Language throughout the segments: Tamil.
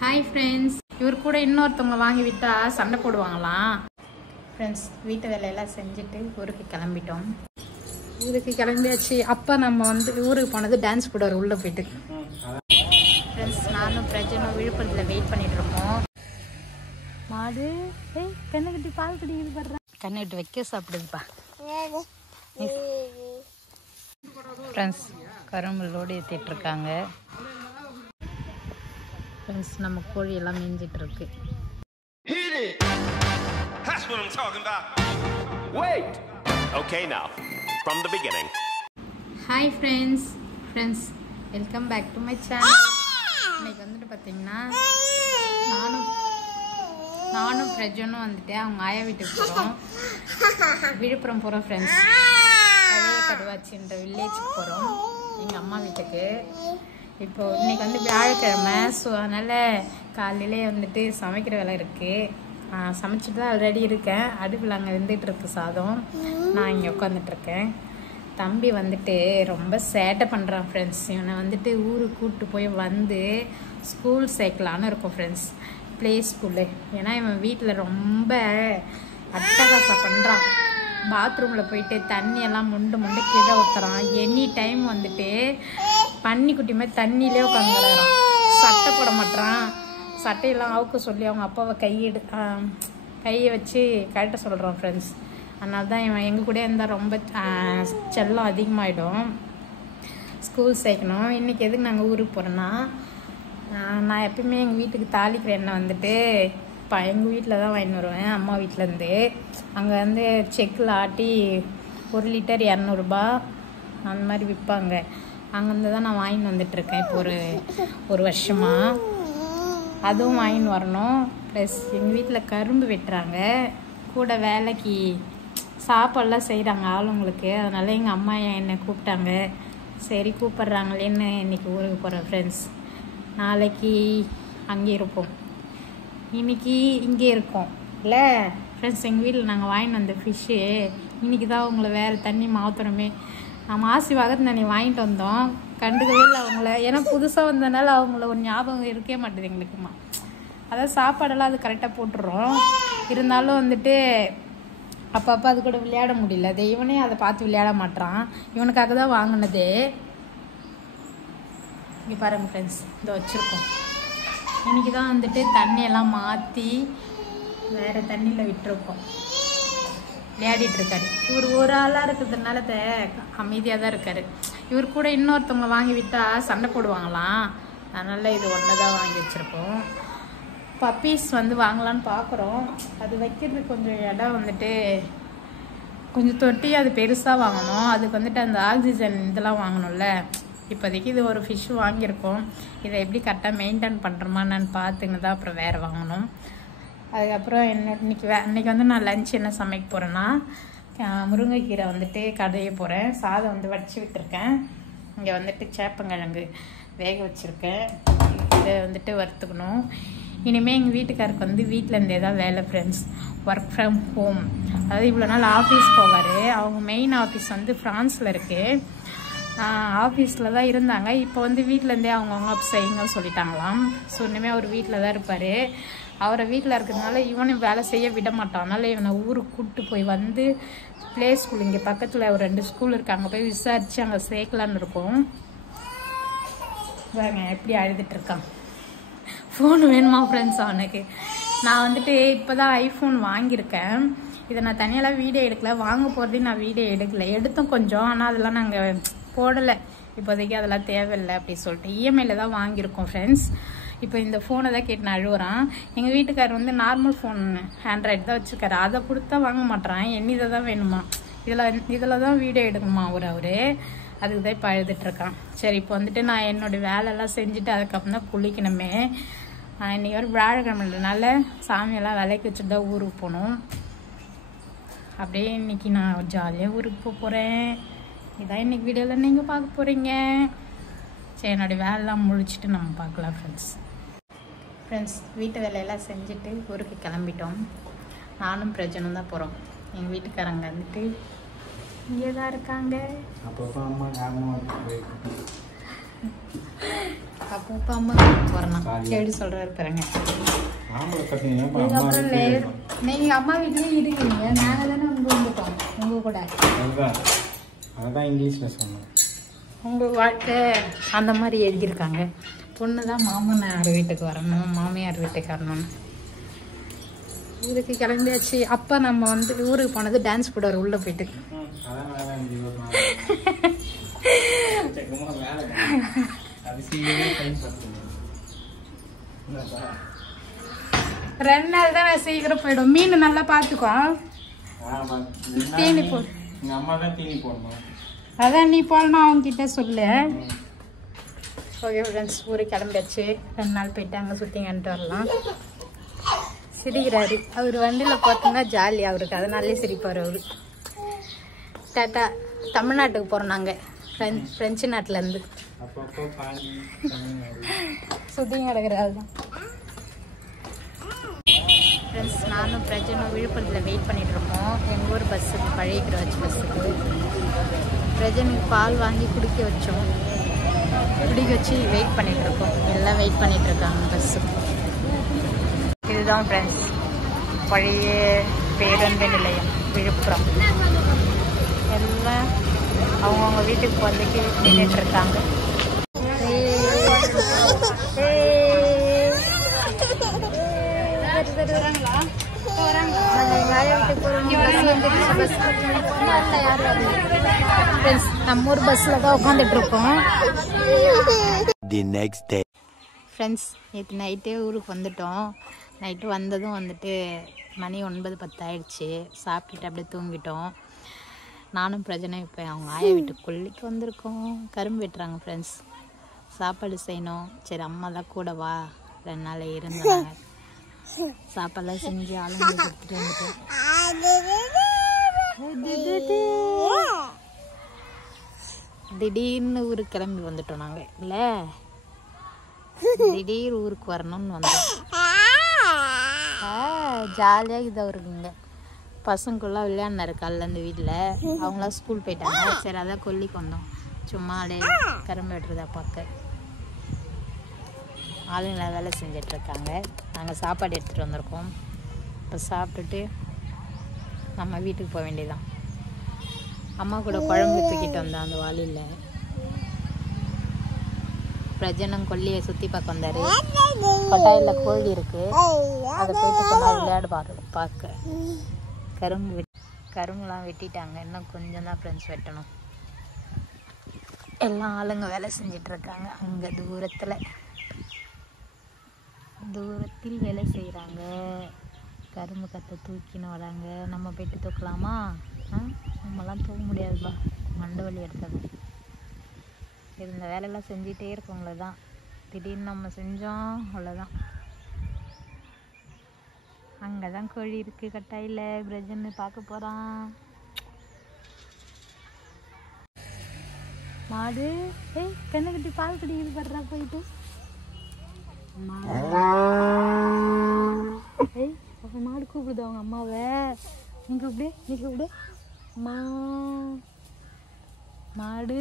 Hi friends, இவர் கூட இன்னொருத்தவங்க வாங்கி விட்டா சண்டை போடுவாங்களாம். Friends, வீட்டு வேலையெல்லாம் செஞ்சுட்டு ஊருக்கு கிளம்பிட்டோம். ஊருக்கு கிளம்பியாச்சு. அப்பா நம்ம வந்து ஊருக்கு போனது டான்ஸ் போடுவார் உள்ள போயிட்டு. Friends, நானும் பிரஜனும் விழுப்புரத்தில் வெயிட் பண்ணிட்டு இருக்கோம். மாடு கண்ணுக்குட்டி பால் குடிக்குது பாடுறேன். கண்ணுக்கிட்டு வைக்க சாப்பிடுதுப்பா. Friends, கரும்பு லோடு ஏற்றிட்டு இருக்காங்க. Friends, நம்ம கோழி எல்லாம் மேஞ்சிட்டு இருக்கு. That's what I'm talking about. Wait. Okay now. From the beginning. Hi friends. Welcome back to my channel. இன்னைக்கு வந்துட்டு பாத்தீங்கன்னா நானும் பிரஜனும் வந்துட்டு அவங்க ஆயா வீட்டுக்கு போறோம். விழுப்புரம் போறோம் friends. கடுவாச்சின்ற வில்லேஜுக்கு போறோம் எங்க அம்மா வீட்டுக்கு. இப்போ இன்னைக்கு வந்து வியாழக்கிழமை, ஸோ அதனால காலையிலே வந்துட்டு சமைக்கிற வேலை இருக்கு. சமைச்சிட்டு தான் ஆல்ரெடி இருக்கேன். அடுப்பில் அங்கே வெந்துட்டு இருக்கு சாதம். நான் இங்கே உட்காந்துட்டு இருக்கேன். தம்பி வந்துட்டு ரொம்ப சேட்டை பண்ணுறான் ஃப்ரெண்ட்ஸ். இவனை வந்துட்டு ஊருக்கு கூப்பிட்டு போய் வந்து ஸ்கூல் சேர்க்கலான்னு இருக்கும் ஃப்ரெண்ட்ஸ், ப்ளே ஸ்கூலு. ஏன்னா இவன் வீட்டில் ரொம்ப அட்டகாசம் பண்ணுறான். பாத்ரூமில் போயிட்டு தண்ணியெல்லாம் முண்டு கீழே ஊற்றுறான். எனி டைம் வந்துட்டு பன்னிக்குட்டி மாதிரி தண்ணியிலே உட்காந்து கிடக்குறான். சட்டை போட மாட்டான். சட்டையெல்லாம் அவுக்க சொல்லி அவங்க அப்பாவை கையை வச்சு கரெக்டாக சொல்கிறான் ஃப்ரெண்ட்ஸ். அதனால தான் இவன் எங்கள் கூட இருந்தால் ரொம்ப செல்லம் அதிகமாகிடும். ஸ்கூல் சேர்க்கணும். இன்றைக்கி எதுக்கு நாங்கள் ஊருக்கு போகிறோன்னா, நான் எப்பயுமே எங்கள் வீட்டுக்கு தாளிக்கிற எண்ணெய் வந்துட்டு எங்கள் வீட்டில் தான் வாங்கிட்டு வருவேன், அம்மா வீட்டிலேருந்து. அங்கே வந்து செக்கில் ஆட்டி 1 லிட்டர் 200 ரூபா அந்த மாதிரி விற்பாங்க. அங்கேருந்து தான் நான் வாங்கிட்டு வந்துட்டுருக்கேன் இப்போ ஒரு வருஷமாக. அதுவும் வாங்கின்னு வரணும். ப்ளஸ் எங்கள் வீட்டில் கரும்பு வெட்டுறாங்க, கூட வேலைக்கு சாப்பாடெலாம் செய்கிறாங்க ஆளுங்களுக்கு. அதனால எங்கள் அம்மா என்னை கூப்பிட்டாங்க. சரி கூப்பிட்றாங்களேன்னு இன்றைக்கி ஊருக்கு போகிறேன் ஃப்ரெண்ட்ஸ். நாளைக்கு அங்கே இருப்போம், இன்றைக்கி இங்கே இருக்கோம் இல்லை ஃப்ரெண்ட்ஸ். எங்கள் வீட்டில் நாங்கள் வாங்கிட்டு வந்த ஃபிஷ்ஷு இன்றைக்கி தான் அவங்கள வேறு தண்ணி மாற்றணுமே. மாசி வாகத்து தண்ணி வாங்கிட்டு வந்தோம், கண்டுக்கவே இல்லை அவங்கள. ஏன்னா புதுசாக வந்ததுனால அவங்கள ஒரு ஞாபகம் இருக்கவே மாட்டேது எங்களுக்குமா. அதாவது சாப்பாடெல்லாம் அது கரெக்டாக போட்டுடுறோம். இருந்தாலும் வந்துட்டு அப்பப்போ அது கூட விளையாட முடியல. அது இவனே அதை பார்த்து விளையாட மாட்டான். இவனுக்காக தான் வாங்கினது. இங்கே பாருங்கள் ஃப்ரெண்ட்ஸ், இதை வச்சுருக்கோம். இன்றைக்கி தான் வந்துட்டு தண்ணியெல்லாம் மாற்றி வேறு தண்ணியில் விட்டுருக்கோம். விளையாடிட்டு இருக்காரு. இவர் ஒரு ஆளாக இருக்கிறதுனால அமைதியாக தான் இருக்காரு. இவர் கூட இன்னொருத்தவங்க வாங்கி விட்டால் சண்டை போடுவாங்களாம். அதனால் இது ஒன்று தான் வாங்கி வச்சுருக்கோம். பப்பீஸ் வந்து வாங்கலான்னு பார்க்குறோம். அது வைக்கிறதுக்கு கொஞ்சம் இடம் வந்துட்டு கொஞ்சம் தொட்டி அது பெருசாக வாங்கணும். அதுக்கு வந்துட்டு அந்த ஆக்சிஜன் இதெல்லாம் வாங்கணும்ல. இப்போதைக்கு இது ஒரு ஃபிஷ் வாங்கியிருக்கோம். இதை எப்படி கரெக்டாக மெயின்டைன் பண்ணுறோமான்னு பார்த்துங்க தான் அப்புறம் வேறு வாங்கணும். அதுக்கப்புறம் இன்னைக்கு வந்து நான் லஞ்ச் என்ன சமைக்க போகிறேன்னா, முருங்கைக்கீரை வந்துட்டு கடைய போகிறேன். சாதம் வந்து வடித்து விட்டுருக்கேன். இங்கே வந்துட்டு சேப்பங்கிழங்கு வேக வச்சுருக்கேன். இதை வந்துட்டு வறுத்துக்கணும். இனிமேல் எங்கள் வீட்டுக்காருக்கு வந்து வீட்டிலேருந்தே தான் வேலை ஃப்ரெண்ட்ஸ், ஒர்க் ஃப்ரம் ஹோம். அதாவது இவ்வளோ நாள் ஆஃபீஸ் போவார். அவங்க மெயின் ஆஃபீஸ் வந்து ஃப்ரான்ஸில் இருக்குது. ஆஃபீஸில் தான் இருந்தாங்க. இப்போ வந்து வீட்டிலேருந்தே அவங்கவுங்க செய்யுங்க சொல்லிட்டாங்களாம். ஸோ இனிமேல் அவர் வீட்டில் தான் இருப்பார். அவரை வீட்டில் இருக்கிறதுனால இவனும் வேலை செய்ய விட மாட்டான். அதனால் இவனை ஊருக்கு கூப்பிட்டு போய் வந்து ப்ளே ஸ்கூல் இங்கே பக்கத்தில் ஒரு 2 ஸ்கூல் இருக்குது, அங்கே போய் விசாரித்து அங்கே சேர்க்கலான்னு இருக்கோம். பாருங்க எப்படி அழுதுட்டுருக்கான். ஃபோன் வேணுமா ஃப்ரெண்ட்ஸ் அவனுக்கு. நான் வந்துட்டு இப்போ தான் ஐஃபோன் வாங்கியிருக்கேன். இதை நான் தனியெல்லாம் வீடியோ எடுக்கல. வாங்க போகிறதையும் நான் வீடியோ எடுக்கலை. எடுத்தோம் கொஞ்சம், ஆனால் அதெல்லாம் நாங்கள் போடலை. இப்போதைக்கு அதெல்லாம் தேவையில்லை அப்படி சொல்லிட்டு இஎம்ஐயில் தான் வாங்கியிருக்கோம் ஃப்ரெண்ட்ஸ். இப்போ இந்த ஃபோனை தான் கேட்டு நான் அழுவுறான். எங்கள் வீட்டுக்காரர் வந்து நார்மல் ஃபோன் ஆண்ட்ராய்டு தான் வச்சுருக்காரு. அதை கொடுத்தா வாங்க மாட்டேறான். இதை தான் வேணுமா, இதில் தான் வீடியோ எடுக்கணுமா அவர். அதுக்கு தான் இப்போ அழுதுட்டுருக்கான். சரி இப்போ வந்துட்டு நான் என்னுடைய வேலையெல்லாம் செஞ்சுட்டு அதுக்கப்புறம் தான் குளிக்கணுமே. இன்றைக்கி ஒரு வியாழக்கிழமைனால சாமியெல்லாம் விலைக்கு வச்சுட்டு தான் ஊருக்கு போகணும். அப்படியே இன்றைக்கி நான் ஜாலியாக ஊருக்கு போகிறேன். இதான் இன்றைக்கி வீடியோவில் நீங்கள் பார்க்க போகிறீங்க. சரி, என்னுடைய வேலைலாம் முடிச்சுட்டு நம்ம பார்க்கலாம் ஃப்ரெண்ட்ஸ். வீட்டு வேலையெல்லாம் செஞ்சுட்டு ஊருக்கு கிளம்பிட்டோம். நானும் பிரஜனும் தான் போகிறோம். எங்கள் வீட்டுக்காரங்க வந்துட்டு இங்கே தான் இருக்காங்க. இப்போ அம்மா வீட்டுக்கு போகிறேண்ணா எப்படி சொல்கிறாரு பாருங்க. இதுக்கப்புறம் நீங்கள் அம்மா வீட்லேயே இருக்கீங்க, நாங்கள் தானே உங்கள் வந்துட்டோம் உங்கள் கூட. அதுதான் இங்கிலீஷில் சொன்னோம். உங்கள் வாழ்க்கை அந்த மாதிரி எழுதியிருக்காங்க. பொண்ணு தான் மாமனார் வீட்டுக்கு வரணும், மாமியார் வீட்டுக்கு வரணும்னு. ஊருக்கு கிளம்பியாச்சு. அப்போ நம்ம வந்து ஊருக்கு போனது டான்ஸ் போடுவார் உள்ளே போயிட்டு. 2 நாள் தான் சீக்கிரம் போயிடும். மீன் நல்லா பார்த்துக்கோ. தீனி போடு. அதான் நீ போடணும் அவங்ககிட்ட சொல்லு. ஓகே ஃப்ரெண்ட்ஸ், ஊருக்கு கிளம்பியாச்சு. 2 நாள் போயிட்டு அங்கே சுற்றிங்கன்ட்டு வரலாம். சிரிக்கிறாரு அவர். வண்டியில் பார்த்தோம்னா ஜாலி அவருக்கு, அதனாலே சிரிப்பார் அவரு. டாட்டா. தமிழ்நாட்டுக்கு போகிறோம் நாங்கள், ஃப்ரெஞ்சு நாட்டிலேருந்து. சுற்றிங்க கிடக்குறாரு தான் ஃப்ரெண்ட்ஸ். நானும் பிரஜனும் விழுப்புரத்தில் வெயிட் பண்ணிகிட்ருக்கோம் எங்கள் ஊர் பஸ்ஸுக்கு, பழைய கிராச் பஸ்ஸுக்கு. பிரஜனுக்கு பால் வாங்கி குடிக்க வச்சோம். குடிக்க வச்சு வெயிட் பண்ணிகிட்ருக்கோம். எல்லாம் வெயிட் பண்ணிகிட்ருக்காங்க பஸ்ஸுக்கு. இதுதான் ஃப்ரெண்ட்ஸ் பழைய பேருந்து நிலையம் விழுப்புரம். எல்லாம் அவங்கவுங்க வீட்டுக்கு போகிறதுக்கு நின்றுட்டுருக்காங்க. நம்ம ஊர் பஸ்ஸில் தான் உட்காந்துட்டு இருக்கோம். ஃப்ரெண்ட்ஸ், நேற்று நைட்டே ஊருக்கு வந்துட்டோம். நைட்டு வந்ததும் வந்துட்டு மணி 9-10 ஆயிடுச்சு. சாப்பிட்டுட்டு அப்படியே தூங்கிட்டோம். நானும் பிரஜனை இப்போ அவங்க ஆயா வீட்டுக்கு கொல்லிக்கு வந்திருக்கோம். கரும்பு வெட்டுறாங்க ஃப்ரெண்ட்ஸ். சாப்பாடு செய்யணும். சரி அம்மா தான் கூட வா, 2 நாள் இருந்தாங்க. சாப்பாடெல்லாம் செஞ்சு ஆளுங்க கொடுத்துட்டு வந்துட்டோம். திடீர்னு ஊருக்கு கிளம்பி வந்துட்டோம் நாங்கள். இல்லை, திடீர் ஊருக்கு வரணும்னு வந்தோம். ஜாலியாக இதாக இருக்குங்க. பசங்களாம் விளையாடினாரு காலைல அந்த வீட்டில். அவங்களாம் ஸ்கூல் போயிட்டாங்க. சரி அதான் கொல்லிக்கு வந்தோம். சும்மா அப்படியே கரும்பு வெட்டுறதா பார்க்க. ஆளுங்களை வேலை செஞ்சிட்ருக்காங்க. நாங்கள் சாப்பாடு எடுத்துகிட்டு வந்திருக்கோம். இப்போ சாப்பிட்டுட்டு நம்ம வீட்டுக்கு போக வேண்டியதான். அம்மா கூட குழம்பு தூக்கிட்டு வந்தேன் அந்த வாளியில். பிரஜனம் கொல்லியை சுற்றி பார்க்க வந்தார். கொட்டாயில் கோழி இருக்குது, அதை போயிட்டு கொஞ்சம் விளையாடுவார் பார்க்க. கரும்புலாம் வெட்டிட்டாங்க. இன்னும் கொஞ்சம் தான் ஃப்ரெண்ட்ஸ் வெட்டணும். எல்லாம் ஆளுங்க வேலை செஞ்சிட்ருக்காங்க. அங்கே தூரத்தில் வேலை செய்கிறாங்க. கரும்பு கத்தை தூக்கின்னு வராங்க. நம்ம போய்ட்டு தூக்கலாமா? நம்மலாம் தூக்க முடியாதுப்பா, மண்டை வலி எடுத்தது. இந்த வேலையெல்லாம் செஞ்சிட்டே இருக்கவங்கள தான். திடீர்னு நம்ம செஞ்சோம், அவ்வளோதான். அங்கே தான் கோழி இருக்குது கட்டாயில். பிரஜன்னு பார்க்க போகிறான். மாடு கண்ணுக்குட்டி பால் குடிக்குது படுறா போயிட்டு. அப்போ மாடு கூப்பிடுது அவங்க அம்மாவை. நீ கூப்பிடு மா மாடு.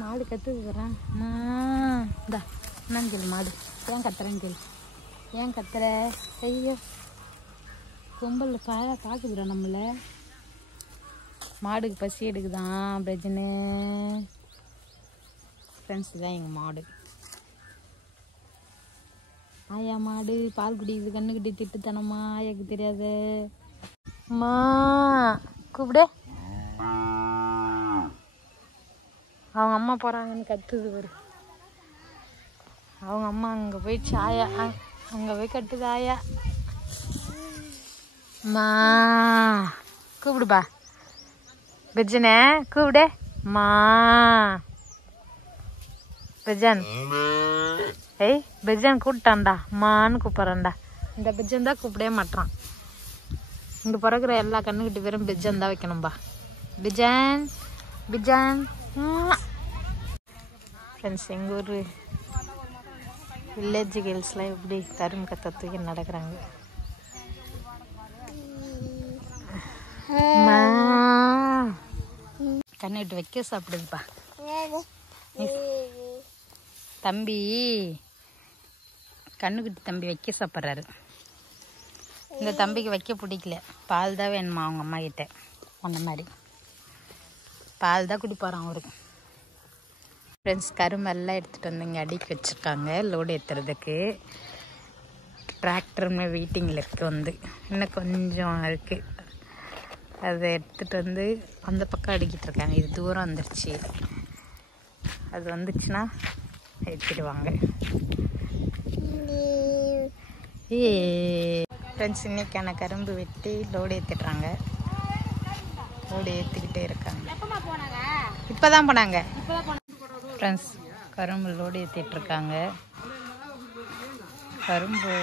மாடு கத்துக்கு போகிறான். மா இந்தா என்னன்னு கேளு. மாடு ஏன் கத்துறேன்னு கேளு. ஏன் கத்துற? ஐயோ கும்பல் பார்க்குதுடா நம்மளை. மாடுக்கு பசி எடுக்குதான் பிரச்சனை. ஃப்ரெண்ட்ஸ் தான் எங்கள் மாடு. ஆயா மாடு பால் குடிக்குது. கண்ணுக்கிட்டி திட்டுத்தனமா ஆயாக்கு தெரியாது. மா கூப்பிடு. அவங்க அம்மா போகிறாங்கன்னு கத்துது ஒரு. அவங்க அம்மா அங்கே போயிடுச்சு. ஆயா அங்கே போய் கட்டுது ஆயா. மா கூப்பிடுப்பா. பிரஜனை கூப்பிடு. மா பிரஜன். பெஜன் கூப்பிட்டான்டா. மான்னு கூப்பிட்றான்டா. இந்த பெஜன் தான் கூப்பிடவே மாட்டான். இங்கே பிறகுற எல்லா கண்ணுக்கிட்ட பேரும் பெஜன் தான் வைக்கணும்பா. Pigeon pigeon. ஃப்ரெண்ட்ஸ், எங்கள் ஊர் வில்லேஜ் கேர்ள்ஸ்லாம் எப்படி கரும்பு கத்தை தூக்கி நடக்கிறாங்க. கண்ணு விட்டு வைக்க சாப்பிடுதுப்பா. தம்பி கண்ணுக்குட்டி தம்பி வைக்க சாப்பிட்றாரு. இந்த தம்பிக்கு வைக்க பிடிக்கல, பால் தான் வேணுமா அவங்க அம்மா கிட்ட. அந்த மாதிரி பால் தான் குடிப்பாரான் அவருக்கு. ஃப்ரெண்ட்ஸ், கரும்பெல்லாம் எடுத்துகிட்டு வந்து இங்கே அடுக்கி வச்சுருக்காங்க லோடு ஏற்றுறதுக்கு. டிராக்டருமே வெயிட்டிங்கில் இருக்குது. வந்து இன்னும் கொஞ்சம் இருக்குது, அதை எடுத்துகிட்டு வந்து அந்த பக்கம் அடிக்கிட்டு இருக்காங்க. இது தூரம் வந்துடுச்சு, அது வந்துச்சுன்னா ஏற்றிடுவாங்க. ஃப்ரெண்ட்ஸ், இன்னைக்கான கரும்பு வெட்டி லோடு ஏற்றிடுறாங்க. லோடு ஏற்றிக்கிட்டே இருக்காங்க. இப்போ தான் போனாங்க ஃப்ரெண்ட்ஸ். கரும்பு லோடு ஏற்றிட்டுருக்காங்க. கரும்பு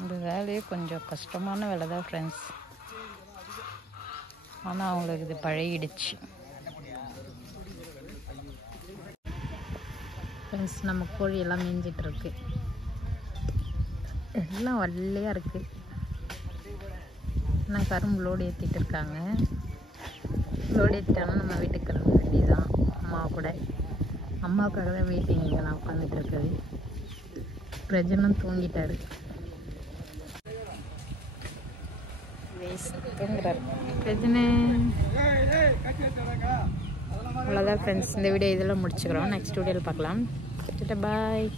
இந்த வேலையே கொஞ்சம் கஷ்டமான வேலை தான் ஃப்ரெண்ட்ஸ். ஆனால் அவங்களுக்கு இது பழகிடுச்சு. ஃப்ரெண்ட்ஸ், நம்ம கோழி எல்லாம் மேய்ஞ்சிட்ருக்கு. எல்லாம் வெள்ளையாக இருக்குது. ஆனால் கரும்பு லோடு ஏற்றிட்டு இருக்காங்க. லோடு ஏற்றிட்டாலும் நம்ம வீட்டுக்கு கிளம்ப வேண்டியதான். அம்மா கூட அம்மாவுக்காக தான் வெயிட்டிங். இங்கே நான் உட்காந்துட்டு இருக்குது. பிரஜனும் தூங்கிட்டாரு, தூங்குறாரு பிரஜனு. அவ்வளோதான் ஃப்ரெண்ட்ஸ், இந்த வீடியோ இதெல்லாம் முடிச்சுக்கிறோம். நெக்ஸ்ட் வீடியோவில் பார்க்கலாம். பாய்.